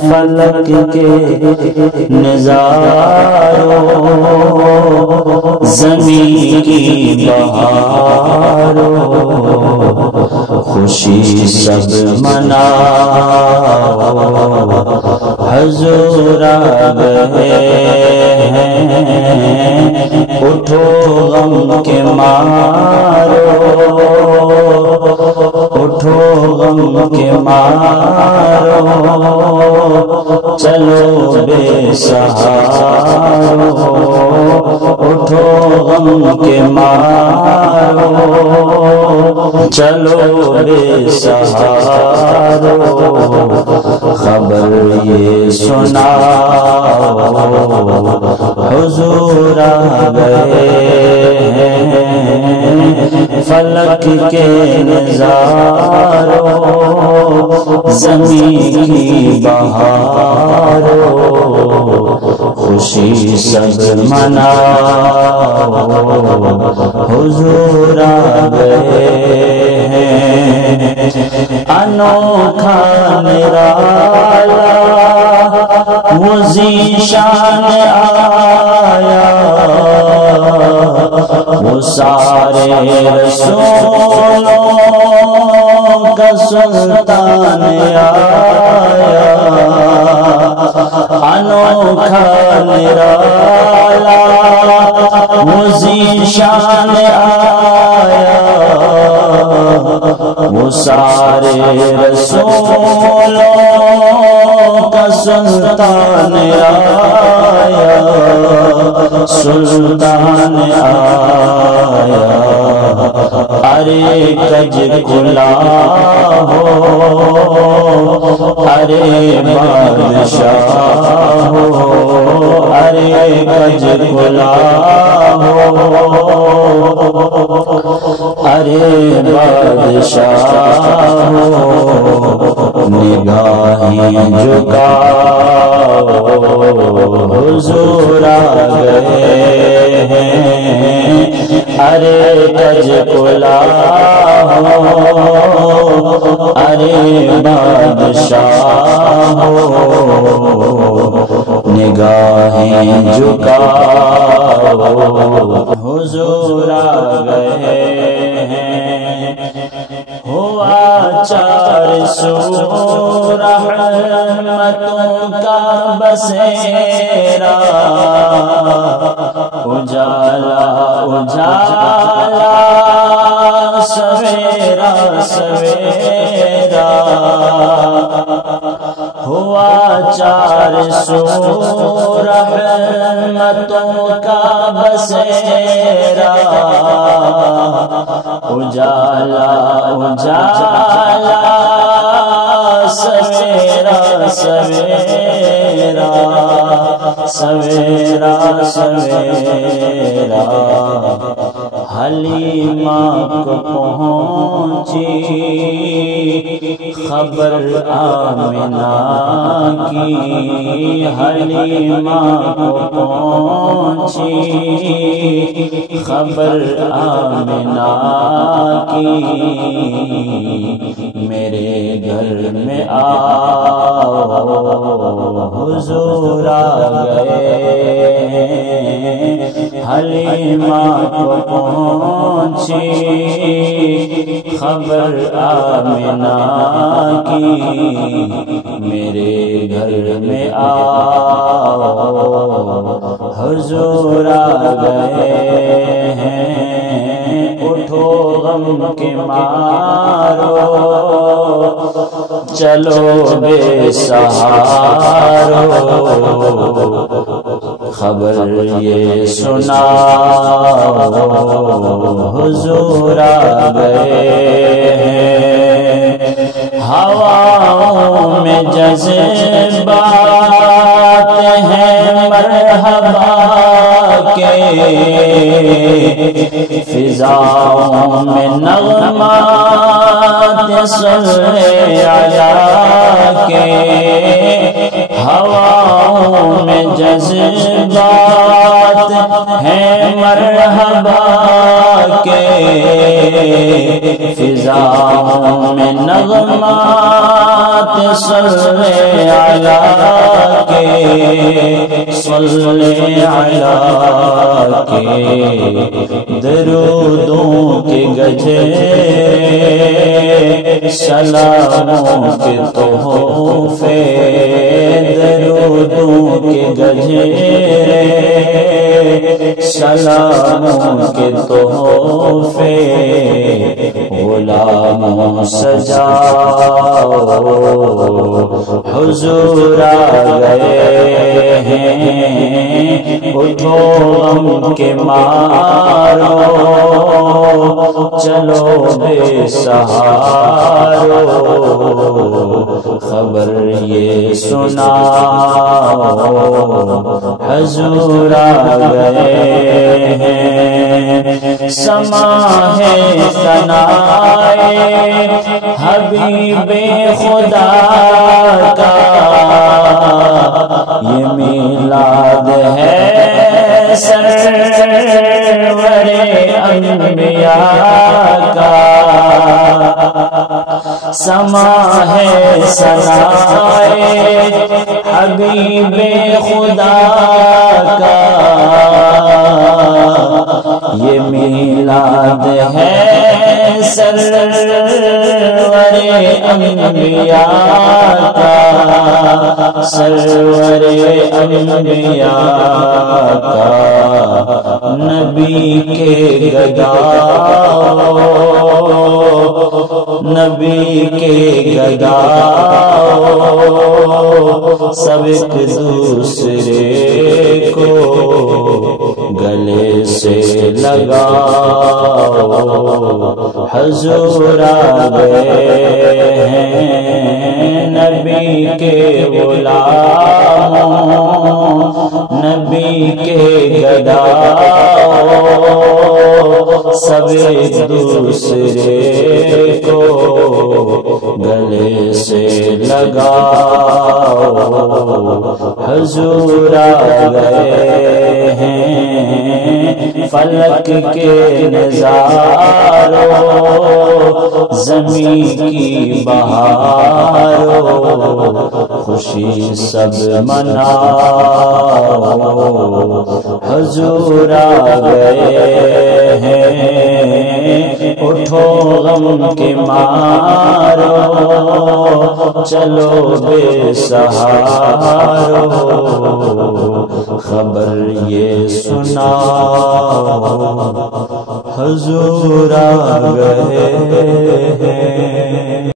فلک کے نظاروں زمین کی بہاروں خوشی سب مناؤ حضور آ گئے ہیں اٹھو غم کے مارو اٹھو غم کے مارو چلو بے سہارو اٹھو غم کے مارو چلو بے سہارو خبر یہ سناؤ حضور آ گئے ہیں فلک کے نظاروں زمین کی بہاروں خوشی سب مناؤ حضور آ گئے ہیں انوکھا نرالا وہ ذیشان آیا وہ سارے رسولوں کا سلطان آیا انوکھا نرالا وہ ذیشان آیا وہ سارے رسولوں کا سلطان آیا سلطان آیا ارے کج کلا ہو ارے بادشاہ ہو ارے کج کلا ہو ارے بادشاہ ہو نگاہیں جھکاؤ حضور آ گئے ہیں ارے کج کلا ہو ارے بادشاہ ہو نگاہیں جھکاؤ حضور آ گئے ہیں ہوا چار سو رحمتوں کا بسیرا اجالا اجالا سویرا سویرا ہوا چار سو رحمتوں کا بسیرا اجالا اجالا سویرا سویرا سویرا سویرا حلیمہ کو پہنچی خبر آمنہ کی حلیمہ کو پہنچی خبر آمنہ کی میرے گھر میں آؤ حضور آ گئے حلیمہ کو پہنچی خبر آمنہ کی میرے گھر میں آؤ حضور آ گئے ہیں اٹھو غم کے مارو چلو بے سہارو خبر یہ سناؤ حضور آ گئے ہیں ہواؤں میں جذبات ہیں مرحبا کے فضاؤں میں نغمات صلی علیہ کے ہواؤں میں جذبات ہیں مرحبا کے فضاؤں میں نغمات صلی علی کے، صلی علی کے، درودوں کے گجرے سلاموں کے تحفے، درودوں کے گجرے سلاموں کے تحفے، غلاموں سجاؤ حضور آ گئے ہیں، اٹھو غم کے مارو چلو بے سہارو، خبر یہ سناؤ حضور آ گئے ہیں، سما ہے ثنائے حبیب خدا کا، یہ میلاد ہے سرور انبیاء کا، سما ہے ثنائے حبیب خدا کا، یہ میلاد ہے سرور انبیاء کا، سرور انبیاء کا، نبی کے گداؤ، نبی کے گداؤ، سب ایک دوسرے کو گلے سے لگاؤ، حضور آ گئے ہیں، نبی کے غلاموں، نبی کے گداؤ، سب ایک دوسرے کو گلے سے لگاؤ، حضور آ گئے ہیں، فلک کے نظاروں زمین کی بہاروں، خوشی سب مناؤ، حضور آ گئے ہیں، اٹھو غم کے مارو چلو بے سہارو، خبر یہ سناؤ حضور آ گئے ہیں۔